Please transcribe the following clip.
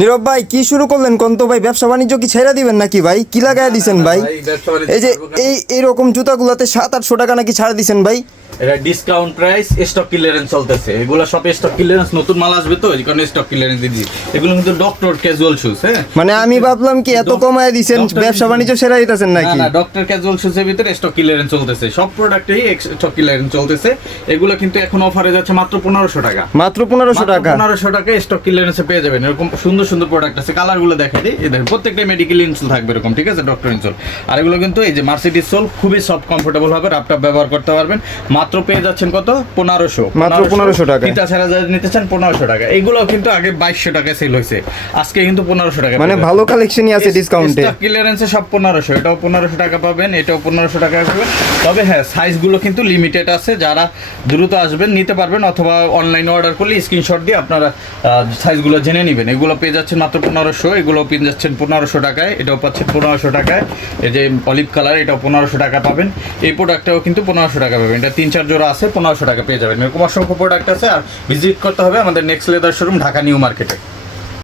নীরব ভাই কি শুরু করলেন কোন তো ভাই, ব্যবসা বাণিজ্য কি ছেড়ে দিবেন নাকি ভাই? কি লাগাই দিছেন ভাই? এই যে এইরকম জুতাগুলাতে 700-800 টাকা নাকি ছাড় দিছেন ভাই? এটা ডিসকাউন্ট প্রাইস, স্টক ক্লিয়ারেন্স চলতেছে। এগুলো সব স্টক ক্লিয়ারেন্স, নতুন মাল আসবে তো এই কারণে স্টক ক্লিয়ারেন্স দিচ্ছি। এগুলো কিন্তু ডক্টর ক্যাজুয়াল শুজ। হ্যাঁ, মানে আমি ভাবলাম কি এত কমায় দিছেন, ব্যবসা বাণিজ্য ছেড়ে দিতেছেন নাকি? না, ডক্টর ক্যাজুয়াল শুজের ভিতরে স্টক ক্লিয়ারেন্স চলতেছে, সব প্রোডাক্টেই স্টক ক্লিয়ারেন্স চলতেছে। এগুলো কিন্তু এখন অফারে যাচ্ছে মাত্র 1500 টাকা। মাত্র 1500 টাকা? 1500 টাকায় স্টক ক্লিয়ারেন্সে পেয়ে যাবেন। এরকম সুন্দর সুন্দর প্রোডাক্ট আছে, কালারগুলো দেখাই দিই। এই দেখেন প্রত্যেকটা মেডিকেল ইনসোল থাকবে এরকম, ঠিক আছে, ডক্টর ইনসোল। আর এগুলো কিন্তু এই যে মার্সিডিজ সোল, খুবই সফট কমফোর্টেবল হবে, রাপটাপ ব্যবহার করতে পারবেন। মাত্র পেয়ে যাচ্ছেন কত? 1500। মাত্র 1500 টাকা। ফিতা ছাড়া যা নিতে চান 1500 টাকা। এইগুলো কিন্তু আগে 2200 টাকায় সেল হয়েছে, আজকে কিন্তু 1500 টাকা। মানে ভালো কালেকশনই আছে ডিসকাউন্টে। স্টক ক্লিয়ারেন্সে সব 1500, এটাও 1500 টাকা পাবেন, এটাও 1500 টাকা পাবেন। তবে হ্যাঁ, সাইজগুলো কিন্তু লিমিটেড আছে, যারা দ্রুত আসবেন নিতে পারবেন, অথবা অনলাইনে অর্ডার করলে স্ক্রিনশট দিয়ে আপনারা সাইজগুলো জেনে নেবেন। এগুলো পেয়ে যাচ্ছেন মাত্র 1500, এগুলো পেয়ে যাচ্ছেন 1500 টাকায়, এটাও পাচ্ছেন 1500 টাকায়। এই যে অলিভ কালার, এটাও 1500 টাকা পাবেন। এই প্রোডাক্টটাও কিন্তু 1500 টাকা পাবেন। এটা 3-4 জোড়া আছে, 1500 টাকা পেয়ে যাবেন। এরকম অসংখ্য প্রোডাক্ট আছে। আর ভিজিট করতে হবে আমাদের next leather showroom, Dhaka new মার্কেটে।